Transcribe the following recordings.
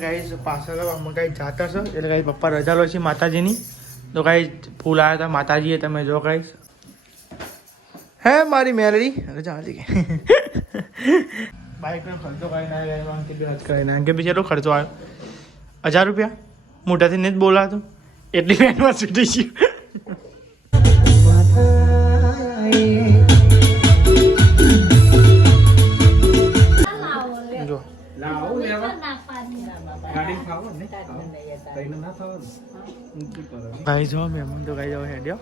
Guys પાછળ અમે ગાઈ જાતા છો એટલે ગાઈ પપ્પા રજા લો છે માતાજીની તો ગાઈ ફૂલ આવ્યા હતા માતાજીએ તમે જો ગાઈસ હે મારી મેલડી રજા હતી કે બાઈકનો ખર્ચો કાંઈ ના આવ્યો અંકિત બી હાથ કરાવીને અંકિત બી કેટલો ખર્ચો આવ્યો 1000 રૂપિયા મોટાથી નહીં જ બોલાતું એટલી વેનમાં છૂટી ગયું જો ગાય જો મહેમાન તો ગાય જાવ હેડ્યો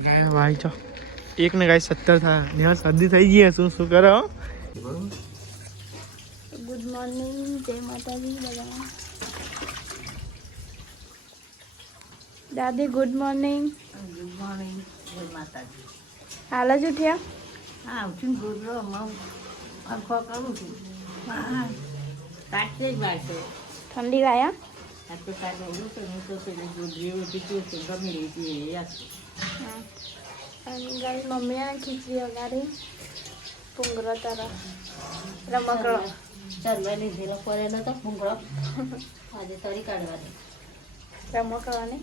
ગાય ભાઈ છો એક ને ગાય 70 થાય નિહાળ શરદી થઈ ગઈ શું શું કરો ગુડ મોર્નિંગ જય માતાજી બધા દાદી ગુડ મોર્નિંગ જય માતાજી હાલ જ ઉઠ્યા હા ઉઠીને ગુજરો આખો કરું છું કાઢતે જ વાંચો ઠંડી લાયા આ તો કાઢે એવું છે હું તો પેલી ગુજરીઓ પીતું છે ગમે રીતે યાદ અને ગાઈ મમ્મીએ ખીચડી વગાડી ભૂંગળો તરફ રમકડો ચરવા લીધેલો પડેલો તો ભૂંગળો આજે તરી કાઢવાની રમકડાને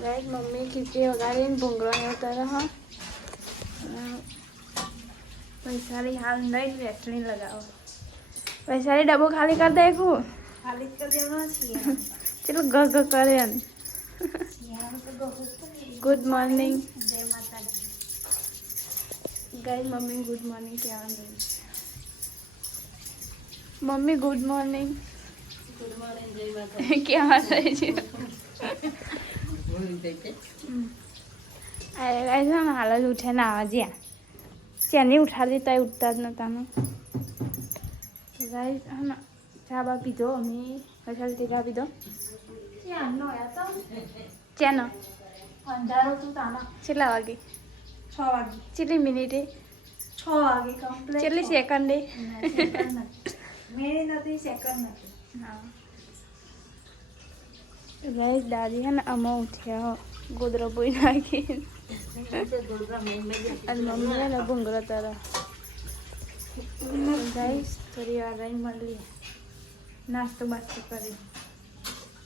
ગાઈ મમ્મી ખીચડી વગાડીને ભૂંગળો ને તરફ વૈશાલી હાલ નહીં વેસલીન લગાવો વૈશાલી ડબ્બો ખાલી કરી દે ખાલી કરી દેવાનો છીએ ચલો ગ કરે એમ ગુડ મોર્નિંગ જય માતાજી ગાઈ મમ્મી ગુડ મોર્નિંગ કહેવાનું મમ્મી ગુડ મોર્નિંગ જય માતા કહેવા થાય છે અરે ગાઈ છે ને હાલ જ ઉઠે ને આવા જ્યાં ચેની ઉઠાડી તો ઉઠતા જ નતા ને ગાઈ હા ચા બા પીધો અમે વૈશાલી ચા પીધો ચેનો અંધારો તું તાના કેટલા વાગે 6 વાગે કેટલી મિનિટે 6 વાગે કમ્પ્લીટ કેટલી સેકન્ડે મિનિટ નથી સેકન્ડ નથી હા ગાઈસ દાદી હે ને અમે ઉઠ્યા ગોદરો બોઈ નાખી અને મમ્મી હે ને ભૂંગળો તરફ ગાઈસ થોડી વાર રહી મળીએ નાસ્તો બાસ્તો કરી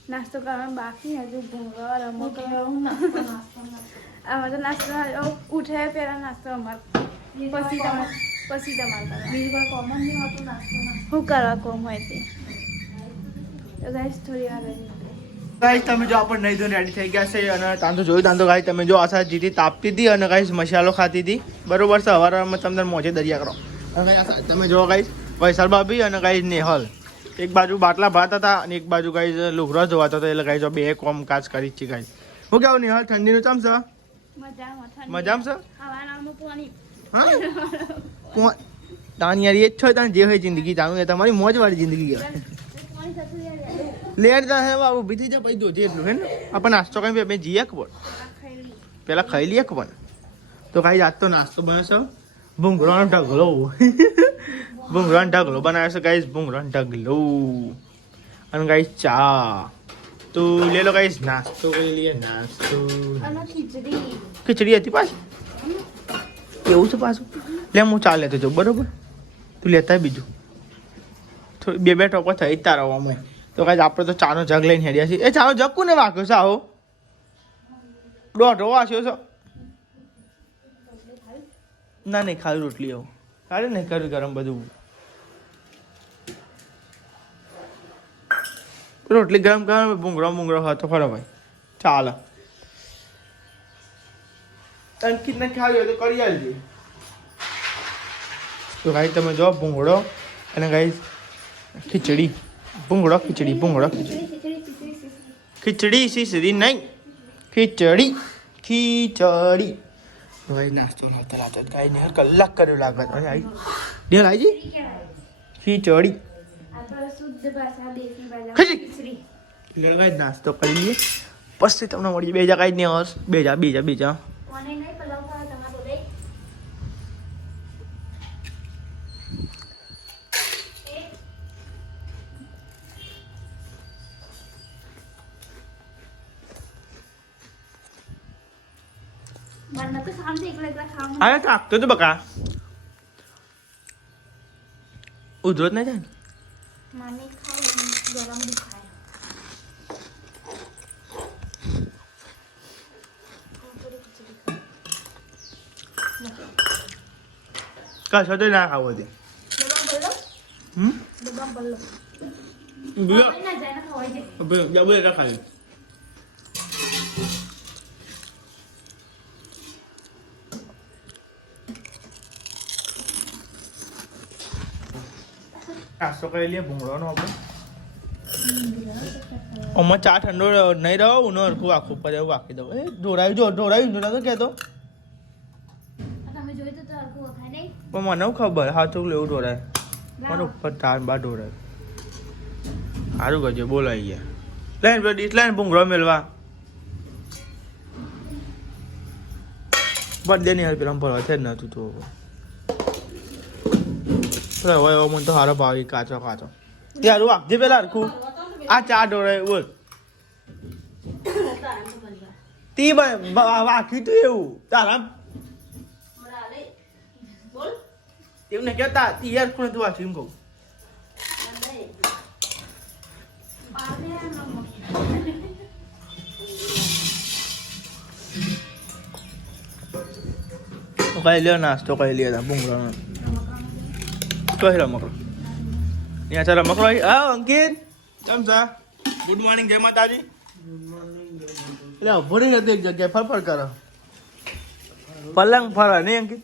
નાસ્તો કરવાનો બાકી હજુ ભૂંગળો રમકડો આમાં તો નાસ્તો ઉઠે પહેલાં નાસ્તો અમારે પછી તમારે બીજું કોમન નહીં હોતું નાસ્તો શું કરવા કોમ હોય તે તો ગાઈસ થોડી વાર રહી ગાઈસ તમે જો આપણે નહીં ધોઈને રેડી થઈ ગયા છે અને તાંતો જોયું તાંતો ગાઈસ તમે જો આશા જીતી તાપતી હતી અને ગાઈસ મસાલો ખાતી હતી બરોબર છે હવારમાં તમને મોજે દરિયા કરો અને ગાઈસ તમે જો ગાઈસ વૈશાલ ભાભી અને ગાઈસ નેહલ એક બાજુ બાટલા ભાત હતા અને એક બાજુ ગાઈસ લુગરો ધોવાતો હતો એટલે ગાઈસ બે કોમ કાજ કરી છે ગાઈસ હું કેવું નેહલ ઠંડીનું ચમ છે મજામાં છે હા તાન યાર એ જ છો તાન જે હોય જિંદગી તાનું એ તમારી મોજ વાળી જિંદગી કહેવાય લેટ જા હે બાબુ ઊભી થઈ જા પછી દોજે એટલું હે ને આપણે નાસ્તો કઈ બે જીએ ખબર પેલા ખાઈ લઈએ ખબર તો કાંઈ આજ તો નાસ્તો બનશે ભૂંગળાનો ઢગલો ભૂંગળાનો ઢગલો બનાવ્યો છે ગાઈસ ભૂંગળાનો ઢગલો અને ગાઈસ ચા તો લે લો ગાઈસ નાસ્તો કરી લઈએ નાસ્તો ખીચડી હતી પાછી એવું છે પાછું લે હું ચા લેતો જાઉં બરોબર તું લેતા બીજું થોડી બે ટોકો થઈ જ તારા અમે તો કાંઈ આપણે તો ચાનો જગ લઈને હેડ્યા છીએ એ ચાનો જગ કોને વાગ્યો છે આવો દોઢો વાસ્યો છે ના નહીં ખાલી રોટલી આવું ખાલી નહીં કર્યું ગરમ બધું રોટલી ગરમ ગરમ ભૂંગળો હતો ખરો ભાઈ ચાલે અંકિત ને ખાવી હોય તો કરી આવજે તો ગાઈ તમે જો ભૂંગળો અને ગાઈ ખીચડી ભૂંગળો ખીચડી ખીચડી સીસરી નહીં ખીચડી ભાઈ નાસ્તો લાવતા લાવતા ગાઈ ને કલાક કર્યો લાગે અને આવી ડેલ આવી ખીચડી ખીચડી નાસ્તો કરી લઈએ પછી તમને મળી બે જા કાંઈ નહીં હર્ષ બીજા અરે કાકતો તો બકા ઉધરત નહીં જાય ને? માને ખાવ ગરમ દુખાય કશો તો ના ખાવો તે દબામ પલ્લો બીજો ના જાય ના ખવાય છે જબુ એટલા ખાલી નાસ્તો કરી લઈએ ભૂંગળાનો આપણે આમાં ચા ઠંડો નહીં રહ્યો ઉનો હરખું આખું પર એવું આખી દઉં એ ઢોરાયું તો કહેતો તમે જોઈ તો હરખું વખાય નહીં પણ મને ખબર હા તો લેવું ઢોરાય મને ઉપર તાર બા ઢોરાય સારું કરજો બોલાવી ગયા લાઈન પેલો ડીશ લાઈન ભૂંગળો મેળવા બર્થડે ની હાલ પેલા ભરવા છે જ નતું તો હવે મને તો સારો ભાવ કાચો કાચો યાર વાગજે પેલા હરખું આ ચા ઢોરાય બોલ તી વાંખ્યું તું એવું તારા એવું ને કેતા તી યાર કોને તું વાંચ્યું એમ કહું કઈ લ્યો નાસ્તો કઈ લ્યો ભૂંગળાનો કઈ રમકડો ત્યાં ચાલ રમકડો હા અંકિત કેમ છે ગુડ મોર્નિંગ જય માતાજી એટલે ભરી હતી એક જગ્યાએ ફરફર કરો પલંગ ફરે નહીં અંકિત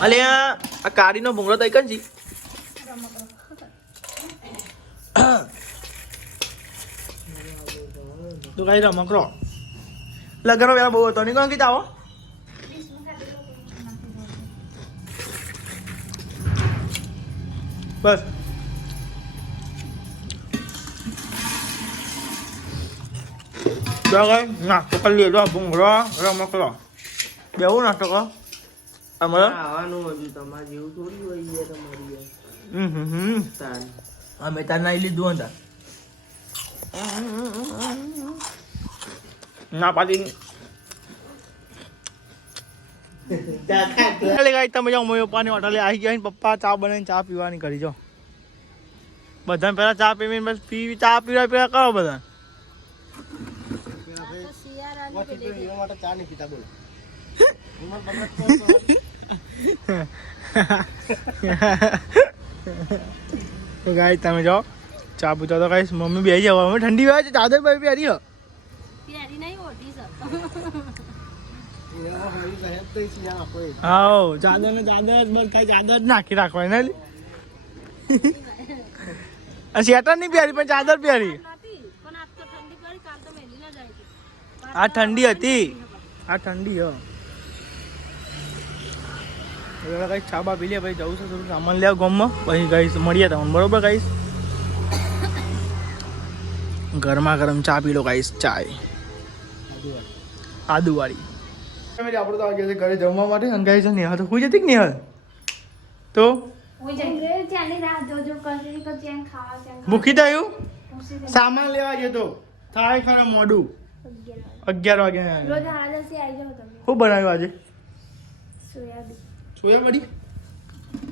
અલે આ કારીનો ભૂંગળો તો કઈ છી તું કઈ રમકડો લગન વેલા બહુ હતો નહીં કોણ કીધા આવો બસ નાસ્તો કરી લીધો ભૂંગળો રમકડો બેવું નાસ્તો કરો અમારે આવવાનું હજુ તમારે જેવું થોડી હોય છે તમારી અમે તાર નાઈ લીધું હતા ના પાડી તમે જાઓ મમ્મી પપ્પાની હોટલે આવી ગયા પપ્પા ચા બનાવીને ચા પીવાની કરી જાઓ બધા પેલા ચા પીવીને બસ ચા પીવા કરો બધા ચા નહીં પીતા બોલો તો ગાય તમે જાઓ ચા પૂછો તો ગાઈસ મમ્મી બેસી જાવ અમે ઠંડી હોય છે ચાદર પર પહેરી હો હા ચાદર ને ચાદર બસ કઈ ચાદર જ નાખી રાખવાની ને સ્વેટર નહીં પહેરી પણ ચાદર પહેરી આ ઠંડી હતી આ ઠંડી હો કઈ છાબા પી લે ભાઈ જવું છે થોડું સામાન લેવા ગામમાં પછી ગાઈશ મળીએ તમને બરોબર ગાઈશ ગરમા ગરમ ચા પી લો ગાઈશ ચાય આદુવાળી આપણે તો આવી ગયા ઘરે જમવા માટે અંગાઈ છે નેહલ તો કોઈ જતી કે નેહલ તો ભૂખી થયું સામાન લેવા જતો થાય ખરા મોડું 11 વાગે શું બનાવ્યું આજે સોયાબડી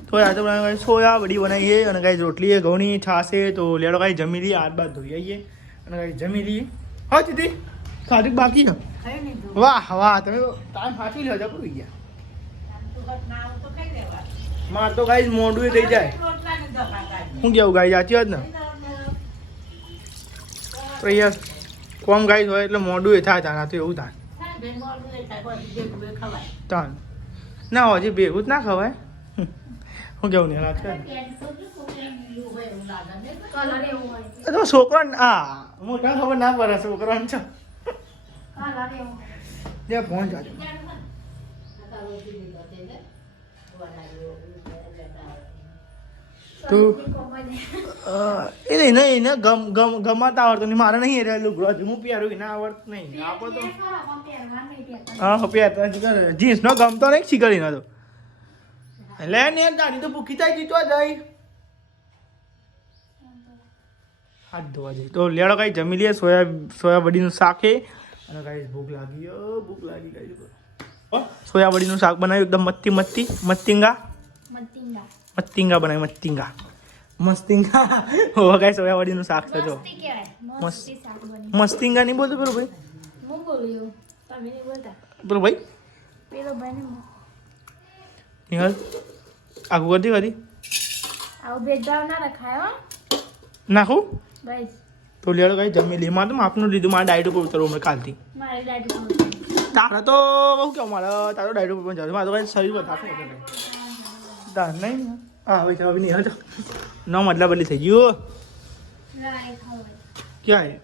તો આજે બનાવી સોયાબડી બનાવીએ અને કાંઈ રોટલી ઘઉંની છાશે તો લેડો કાંઈ જમી લઈએ હાથ બાદ ધોઈ આવીએ અને કાંઈ જમી લઈએ હા દીદી ખાલી બાકી છે વાહ વાહ તમે ટાઈમ ફાંચી લો જપડું ગયા માર તો કાંઈ મોઢું થઈ જાય શું કેવું ગાય જાતી હોત ને તો યાર કોમ ગાય હોય એટલે મોઢું એ થાય તારા તો એવું થાય તાન ના હજી ભેગું જ ના ખવાય શું કેવું ને રાત તો છોકરા હા મોટા ખબર ના પડે છોકરાને છે ત્યાં ફોન ચાલુ તો એટલે નહીં ને ગમાતા આવડતું નહીં મારે નહીં રહેલું ગ્રોજ હું પહેરું ના આવડતું નહીં આપણે તો હા પહેરતા જીન્સ નો ગમતો નહીં શીખડી ના તો લે ને ગાડી તો ભૂખી થાય જીતો જાય હાથ ધોવા જઈએ તો લેડો કાંઈ જમી લઈએ સોયાબડીનું શાક છે અને કાંઈ ભૂખ લાગી કાંઈ સોયાબડીનું શાક બનાવ્યું એકદમ મસ્તિંગા બનાવ્યું મસ્તિંગા હોવા કાંઈ સોયાબડીનું શાક છે જો મસ્તિંગા નહીં બોલતો પેલો ભાઈ પેલો ભાઈ નિહાલ આગું કરતી કરી નાખું તો લેડો કાંઈ જમી લઈએ મારે તો માપનું લીધું મારે ડાયટ ઉપર ઉતરવું હમણાં કાલથી તારા તો બહુ કેવું મારે તારો ડાયટ ઉપર પણ જવાનું મારે તો કાંઈ શરીર વધારે તાર નહીં હા હવે ચાલો નહીં હતો ન મતલબ બદલી થઈ ગયું ક્યાં હે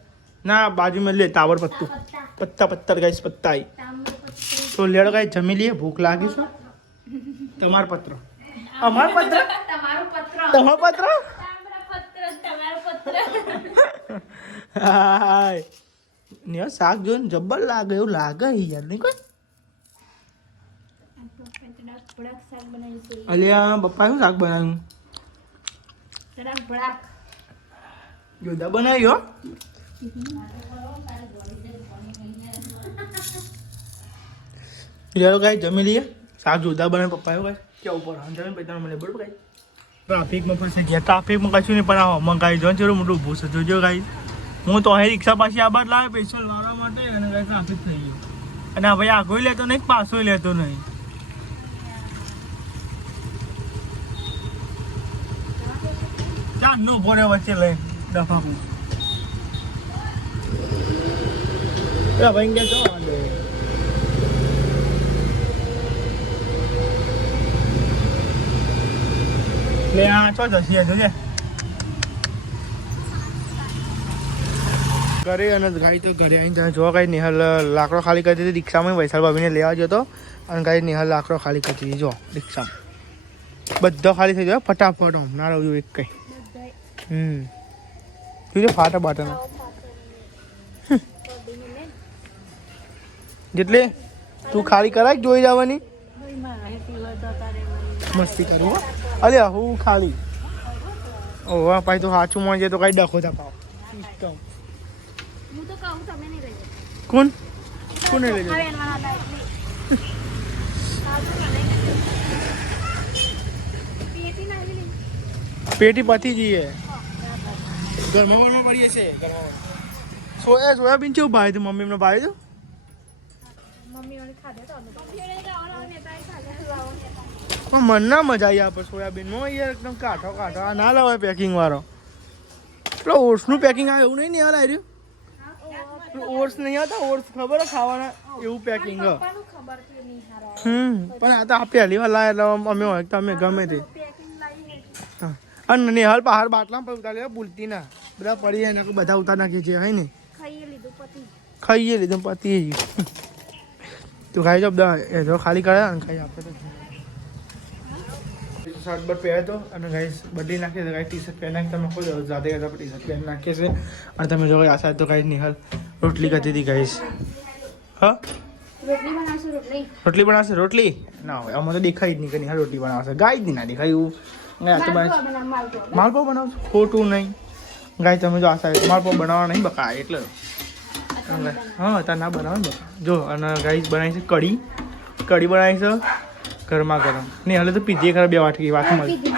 ના બાજુ में ले टावर पत्ता गाइस पत्ता आई तो लेडो गाइस जमी लिए भूख लागी છે તમાર પત્ર અમાર પત્ર તમારો પત્ર હાય ને શાક જોઈને જબ્બર લાગે એવું લાગે યાર નહીં કોઈ અલ્યા પપ્પા શું શાક બનાવ્યું જોરદાર બનાવ્યું લેડો ગાઈસ જમી લઈએ શાક જોરદાર બનાવે પપ્પાએ ગાઈસ કેવું ઉપર હંજાને પૈસા મને બરોબર ગાઈસ ટ્રાફિકમાં ફસાઈ ગયા ટ્રાફિકમાં કશું નહીં પણ આવો મંગાઈ જો ચેરું મોટું ઊભું છે જોજો ગાઈસ હું તો અહીં રિક્ષા પાછી આ બાદ લાવે સ્પેશિયલ વાળા માટે અને ગાઈસ ટ્રાફિક થઈ ગયું અને ભાઈ આગળ લેતો નહીં પાછો લેતો નહીં ચાંદનો બોરે વચ્ચે લઈ ડફાકું ભાઈ ગયા છો લે આ છો જશે જોજે ઘરે અને ગાઈ તો ઘરે આવીને ત્યાં જોવા કાંઈ નિહાલ લાકડો ખાલી કરતી હતી રિક્ષામાં વૈશાલ ભાભીને લેવા ગયો હતો અને કાંઈ નિહાલ લાકડો ખાલી કરતી હતી જો રિક્ષામાં બધો ખાલી થઈ ગયો ફટાફટ ના રહું એક કંઈ જોજે ફાટા બાટાના જેટલે તું ખાલી કરાય જોઈ જવાની મસ્તી કરું હો અરે હું ખાલી ઓહ ભાઈ તો સાચું મળે તો કઈ ડખો થપાવ કોણ લઈ જજો પેટી પતી જઈએ ઘરમાં પડીએ છે સોયાબીન કેવું ભાઈ તું મમ્મી એમને ભાઈ તું પણ મને ના મજા આવી આપણે સોયાબીનમાં યાર એકદમ કાઢો આ ના લાવે પેકિંગ વાળો પેલો ઓટ્સનું પેકિંગ આવે એવું નહીં યાર આવ્યું ઓટ્સ નહીં આવતા ઓટ્સ ખબર ખાવાના એવું પેકિંગ પણ આ તો આ પહેલી વાર લાવે એટલે અમે હોય તમે ગમે તે અને નિહાલ બહાર બાટલા પર ઉતારી ભૂલતી ના બધા પડી જાય ને બધા ઉતાર નાખીએ છીએ હે ને ખાઈએ લીધું પતી તું ખાઈ જાવ બધા એ જો ખાલી કરે ને ખાઈ આપે તો શર્ટ બટ પહેરે તો અને ગાઈસ બદલી નાખીએ તો ગાઈસ ટી શર્ટ પહેરી નાખી તમે ખોજો જાતે કરતા ટી શર્ટ પહેરી નાખીએ છે અને તમે જો આ સાઈડ તો ગાઈસ નિહાલ રોટલી કરતી હતી ગાઈસ હા રોટલી બનાવશે રોટલી ના હોય આમાં તો દેખાય જ નહીં કે નિહાલ રોટલી બનાવશે ગાય જ નહીં ના દેખાય એવું માલપો બનાવશો ખોટું નહીં ગાય તમે જો આ સાઈડ માલપો બનાવવા નહીં બકા એટલે હા તાર ના બનાવે ને બકા જો અને ગાઈસ બનાવી છે કઢી બનાવી છે ગરમા ગરમ નહીં હલે તો પીધી ખરા બે વાટકી વાત મળી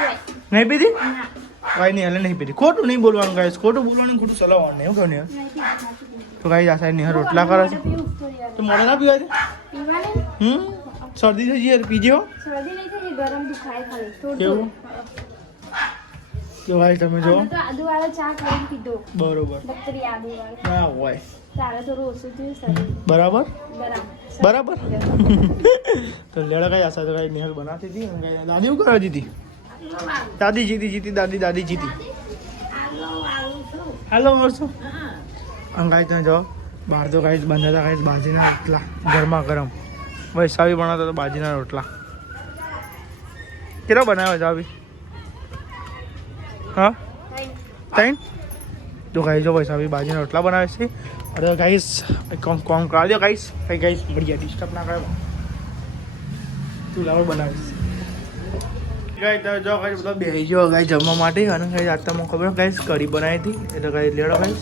નહીં પીધી ભાઈ નહીં હલે નહીં પીધી ખોટું નહીં બોલવાનું ગાઈસ ખોટું બોલવાનું ખોટું ચલાવવાનું નહીં એવું કહ્યું તો ગાઈસ આ સાઈડ નિહાર રોટલા કરે છે તો મોડે ના પીવા છે શરદી થઈ ગઈ પીજો કેવું તો ભાઈ તમે જો બરોબર ના હોય બરાબર તો લેડા કઈ આશા તો કઈ નિહાલ બનાવતી હતી દાદી શું કરવા જીતી દાદી જીતી દાદી જીતી હાલો મળશો અંગાઈ ત્યાં જાઓ બહાર તો કાંઈ બંધ હતા કાંઈ બાજીના રોટલા ગરમા ગરમ વૈશાવી બનાવતા તો બાજીના રોટલા કેટલો બનાવ્યો જાવી હા ત્રણ તો ગાઈસ જો વૈશાવી બાજીના રોટલા બનાવે છે અરે ગાઈસ કોમ કરાવી દો ગાઈસ કઈ ગાઈસ बढ़िया ડિસ્ટર્બ ના કરે તું લાવો બનાવીશ ગાઈસ તો જો ગાઈસ બધો બેહી ગયો ગાઈસ જમવા માટે અને ગાઈસ આજ તમને ખબર ગાઈસ કઢી બનાવી હતી એટલે ગાઈસ લેડો ગાઈસ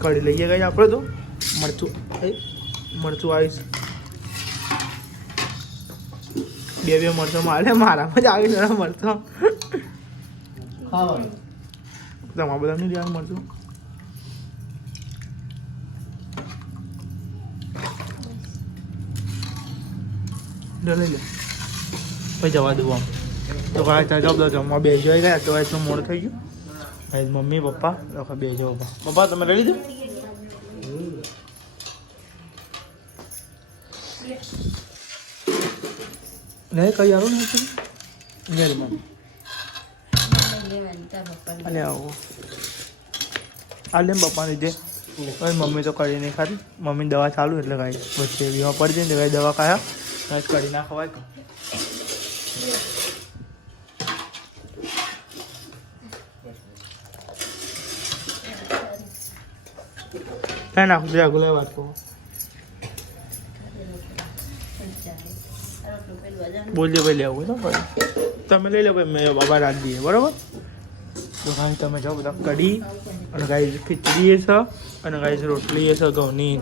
કઢી લઈએ ગાઈસ આપણે તો મરચું આવીશ બે મરચો મારે મારામાં જ આવી જરા મરચો ખાવાનું તમારા બધા નહીં ધ્યાન મરચું લઈ લે પછી જવા દઉં આમ તો કાંઈ ત્યાં જાવ બધા જમવા બે જોઈ ગયા તો એટલું મોડું થઈ ગયું ભાઈ મમ્મી પપ્પા લોકો બે જો પપ્પા તમે લઈ લીધું નહીં કઈ આવું નહીં ઘેર મમ્મી અને આવો આ લે પપ્પા લીધે હવે મમ્મી તો કરી નહીં ખાતી મમ્મી દવા ચાલુ એટલે કાંઈ વચ્ચે વીમા પડી જાય ને કાંઈ દવા ખાયા કાંઈ કરી ના ખવાય તો કાંઈ નાખું છું આગળ વાત કહો બોલજે ભાઈ લેવું તો તમે લઈ લો ભાઈ મેં બાબા રાખી દઈએ બરાબર તો ભાઈ તમે જાઓ બધા કઢી અને ગાઈ ખીચડી એ છે અને ગાઈ રોટલી એ છે ઘઉંની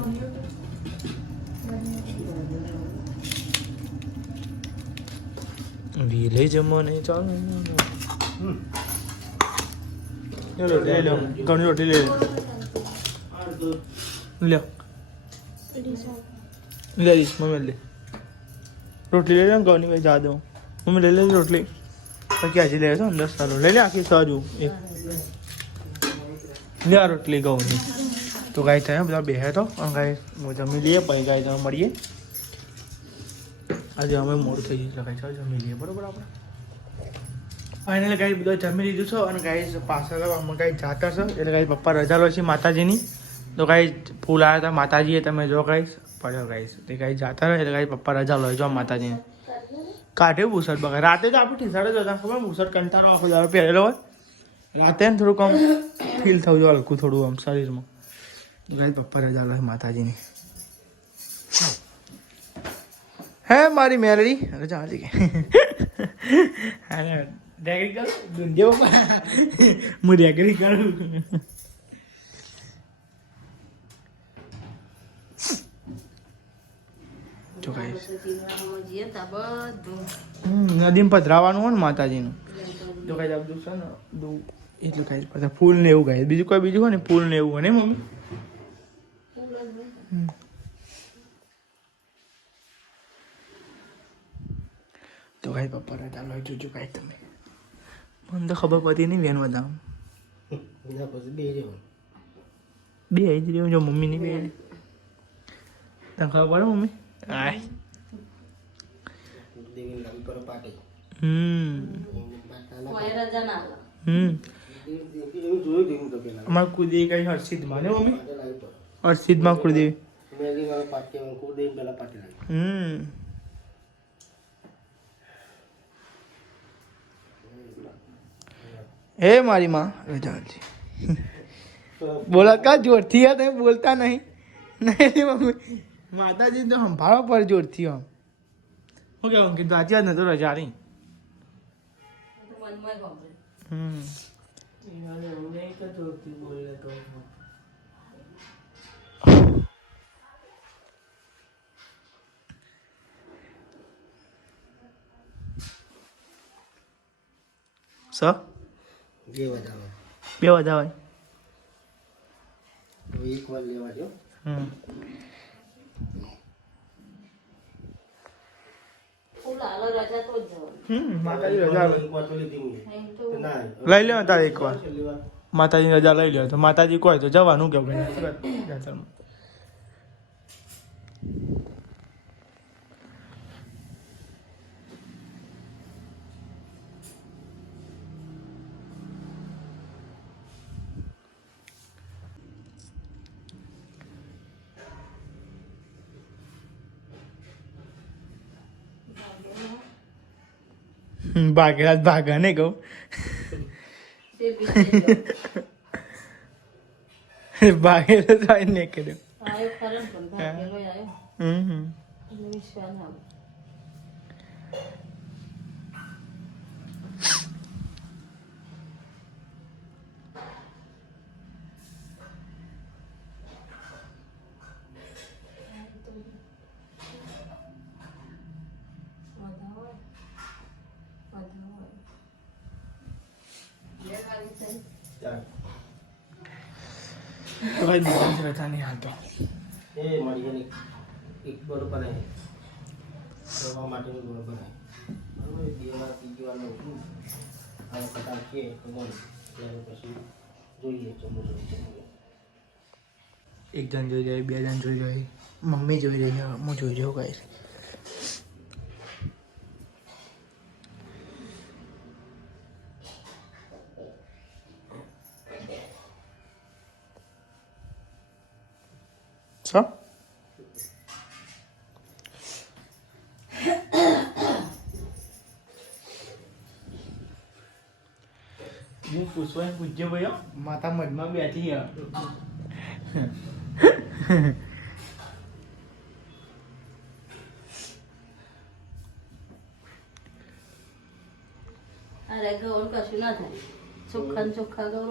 લઈ જમો નહીં ચાલો રોટલી લઈ લો ઘઉંની રોટલી લઈ લો લે લઈશ મમ્મી લે રોટલી લઈ લે ને ઘઉંની ભાઈ જા દઉં મમ્મી લઈ લે રોટલી પછી આજે લે છો 10 સાલો લઈ લે આખી સજુ એક લે આ રોટલી ઘઉંની તો ગાય થાય બધા બેહે તો ગાય જમી લઈએ પછી ગાય તમે મળીએ આજે અમે મોડું થઈ ગયું ગાય ચાલો જમી લઈએ બરાબર આપણે ફાઇનલી ગાય બધા જમી લીધું છે અને ગાય પાછળ અમે ગાય જાતા છે એટલે ગાય પપ્પા રજા લો છે માતાજીની તો ગાય ફૂલ આવ્યા હતા માતાજીએ તમે જો ગાઈશ પડ્યો ગાઈશ તે ગાય જાતા રહે એટલે ગાય પપ્પા રજા લો જો માતાજીને કાઢ્યું બુસટ બગા રાતે તો આપણે ટી-શર્ટ જ હતા ખબર બુસટ કંટાળો આખો દાડો પહેરેલો હોય રાતે ને થોડુંક આમ ફીલ થવું જોઈએ હલકું થોડું આમ શરીરમાં ગાય પપ્પા રજા લો માતાજીની હે મારી મેરડી રજા આવી ગઈ હા ડેગરી કરું દુંજે પપ્પા હું ડેગરી કરું નદીમાં પધરાવાનું હોય ને માતાજીનું તો કઈ બધું છે ને એટલું કઈ પાછા ફૂલ ને એવું ગાય બીજું કોઈ બીજું હોય ને ફૂલ ને એવું હોય ને મમ્મી તો કઈ પપ્પા રજા લો જોજો કઈ તમે મને તો ખબર પડી નહીં વેન બધા બે જ રહ્યો જો મમ્મીની બે તને ખબર પડે મમ્મી આય અમારે કુદી કઈ હર્ષિદમાં ને મમ્મી હર્ષિદમાં કુલદેવી હે મારી માં રજાજી બોલા કા જોરથી તમે બોલતા નહીં નહીં મમ્મી માતાજી તો સંભાળો પર જોરથી આમ શું કહેવું કીધું આજે જ નતો રજા રહી બે વધારે એક વાર લેવા જો લઈ લે તારે એક વાર માતાજી રજા લઈ લે તો માતાજી કોઈ તો જવાનું કે ભાઈ ભાગેલા ભાગા ને કહું ભાગેલો તો ને કર્યો તો ભાઈ દુકાન છે રજા નહીં હાલતો એ મારી એક બરોબર હે કરવા માટેનું બરોબર હે બરોબર દેવા તીજવાનું હતું હવે કટાર કે તો બોલ ત્યારે પછી જોઈએ ચમચો એક જણ જોઈ જાય, બે જણ જોઈ જાય, મમ્મી જોઈ રહી છે, હું જોઈ રહ્યો ગાઈસ. શું હું પૂછવા પૂછજો ભાઈ માતા મઢમાં બેઠી છે. અરે ગૌર કશું ના થાય ચોખ્ખા ને ચોખ્ખા ગૌર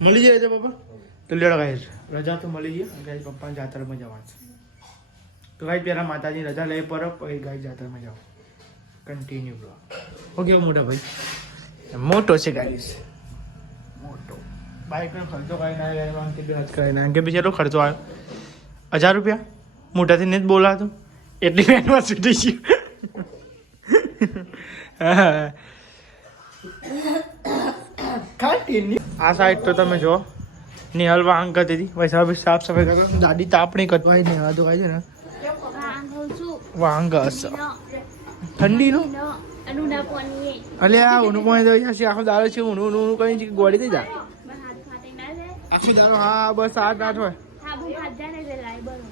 મળી જાય છે પપ્પા તો લેડો ગાઈસ રજા તો મળી ગઈ ગાઈસ પપ્પાને જાત્રામાં જવાનું છે તો ગાઈસ પહેલાં માતાજી રજા લઈ પર પછી ગાઈસ જાત્રામાં જાઓ કન્ટિન્યુ બ્લોગ ઓકે મોટા ભાઈ મોટો છે ગાઈસ મોટો બાઇકનો ખર્ચો કરી ના ગાડી બે હાથ કરી ના કે બિચારો ખર્ચો આવ્યો 1000 રૂપિયા મોટાથી ને જ બોલાતું એટલી વેનમાં છૂટી ગયું. આ સાઈડ તો તમે જો નિહાલ વાંગ કરતી હતી વૈસા સાફ સફાઈ કરો દાદી તાપણી કરતા નિહાલ તો કાંઈ છે ને વાંગ હશે ઠંડીનું અલે આ ઊનું પાણી તો આખો દાડો છે ઊનું ઊનું કઈ ગોળી થઈ જાય આખો દાડો હા બસ 7-8 હોય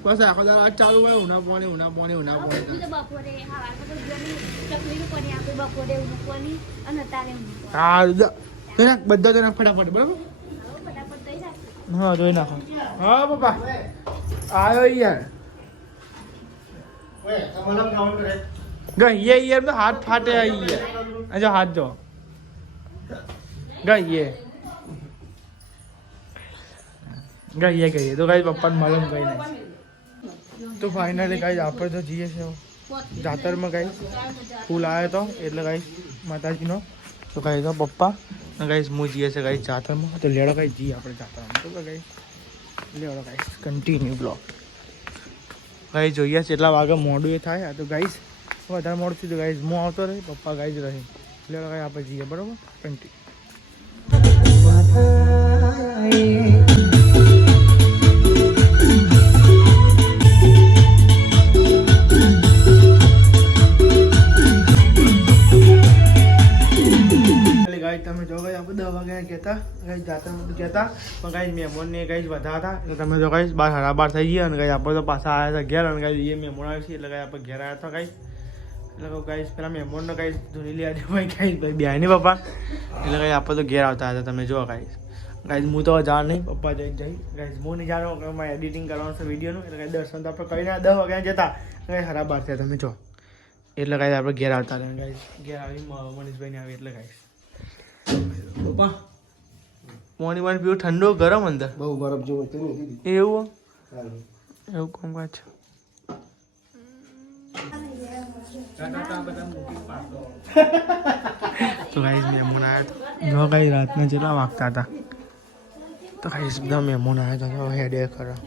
બસ આખો દાડો આજ ચાલુ હોય ઉના પાણી હા તો નાખ બધા તો નાખ ફટાફટ બરાબર હા ધોઈ નાખો હા પપ્પા આવ્યો યાર ગઈએ યાર હાથ ફાટે યાર જો હાથ જો ગઈએ તો ગાઈસ પપ્પાને માલુમ કઈ નહીં તો ફાઇનલી ગાઈસ આપણે તો જઈએ છે જાતરમાં ગાઈસ ફૂલ આવ્યો તો એટલે ગાઈસ માતાજીનો તો ગાઈસ તો પપ્પા ગાઈસ હું જઈએ છે ગાઈસ જાતરમાં તો લેડો ગાઈસ જઈએ આપણે જાતરમાં તો ગાઈસ લેડો ગાઈસ કન્ટિન્યુ બ્લોગ ગાઈસ જોઈએ છે એટલા વાગે મોડું એ થાય તો ગાઈસ વધારે મોડું થયું તો ગાઈસ હું આવતો રહી પપ્પા ગાઈસ રહી લેડો ગાઈસ આપણે જઈએ બરાબર કન્ટિન્યુ તમે જો ગાઈસ આપણે 10 વાગ્યા કહેતા ગાઈસ જાત્રામાં તો કહેતા પણ ગાઈસ મહેમાનને ગાઈસ વધારે હતા એટલે તમે જો ગાઈસ 12:30 થઈ ગયા અને ગાઈસ આપણે તો પાછા આવ્યા હતા ઘેર અને ગાઈસ એ મહેમાન આવ્યા છે એટલે ગાઈસ આપણે ઘેર આવ્યા હતા ગાઈસ એટલે ગાઈસ પેલા મહેમાનને ગાઈસ ધોની લઈ આવ્યા ભાઈ ગાઈસ ભાઈ બે નહીં પપ્પા એટલે ગાઈસ આપણે તો ઘેર આવતા હતા તમે જો ગાઈસ હું તો જાણ નહીં પપ્પા જઈ ગાઈસ હું નહીં જાણો કે મારે એડિટિંગ કરવાનું છે વિડીયોનું એટલે ગાઈસ દર્શન તો આપણે કરીને 10 વાગ્યા જતા ગાઈસ 12:30 થયા તમે જો એટલે ગાઈસ આપણે ઘેર આવતા હતા ગાઈસ ઘેર આવી મનીષભાઈને આવી એટલે ગાઈસ પપ્પા પાણી પીવું ઠંડો ગરમ અંદર બહુ બરફ જેવો એવું કામકાજ તો ગાઈસ મહેમાન આવ્યા જો ગાઈસ રાતના જેટલા વાગતા હતા તો ગાઈસ બધા મહેમાન આવ્યા હતા હેડે ખરા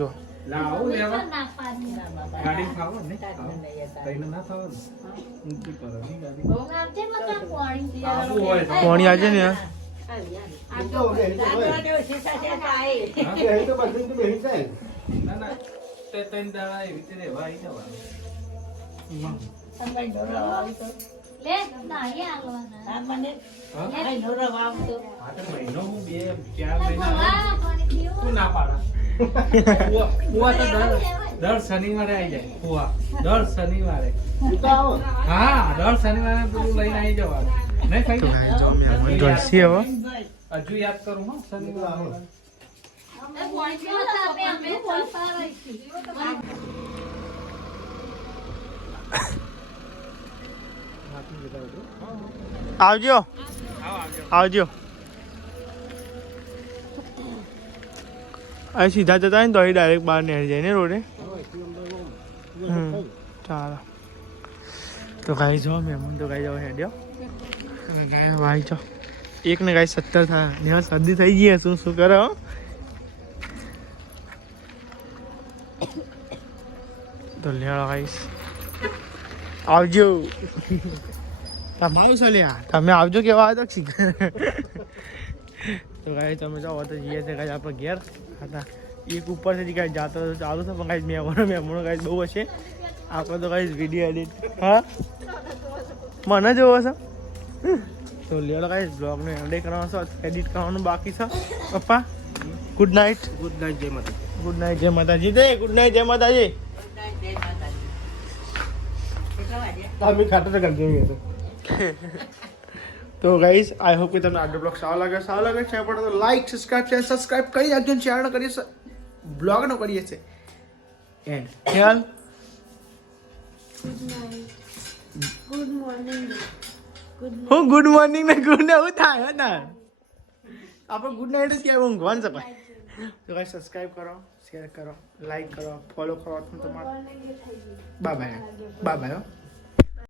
જો ગાડી ખાવો ને પાણી આજે ને દર શનિવારે આવી જાય કુવા દર શનિવારે હા દર શનિવારે પેલું લઈને આવી જવાનું નહીં ખાઈ જલસી હવે હજુ યાદ કરું હો શનિવારે આવજો આવજો અહીં સીધા જતા હોય ને તો અહીં ડાયરેક્ટ બહાર નીકળી જાય ને રોડે. ચાલો તો ગાઈ જો મહેમાન તો ગાઈ જાવ હેડ્યો ગાય ભાઈ છો એક ને ગાય 70 થાય ને શરદી થઈ ગઈ શું શું કરો તો લેડો ગાઈસ આવજો તમારું છે લ્યા તમે આવજો કેવા આવ્યો તો શીખ તો ગાય તમે જાઓ તો જઈએ છે ગાય આપણે ઘેર હતા એક ઉપર છે ગાય જાતો ચાલુ છે પણ ગાય મહેમાનો ગાય બહુ હશે આપણે તો ગાય વિડીયો એડિટ હા મને જોવો છો તો લેડો ગાઈસ બ્લોગને એન્ડ કરવાનો છે એડિટ કરવાનું બાકી છે પપ્પા ગુડ નાઇટ ગુડ નાઇટ જય માતા ગુડ નાઇટ જય માતાજી દે ગુડ નાઇટ જય માતાજી અમે ખાતા તો કરજો તો ગાઈસ આઈ હોપ કે તમને આજનો બ્લોગ સારો લાગે શેર પડે તો લાઈક સબસ્ક્રાઇબ કરી નાખજો શેર ન કરીએ બ્લોગ નો કરીએ છે એન્ડ ખ્યાલ ગુડ નાઇટ ગુડ મોર્નિંગ હું ગુડ મોર્નિંગ ને ગુડ ને હું થાય ને આપણે ગુડ નાઇટ જ કહેવાય ઊંઘવાનું છે ભાઈ તો ગાઈસ સબસ્ક્રાઇબ કરો શેર કરો લાઈક કરો ફોલો કરો તમારે બાય બાય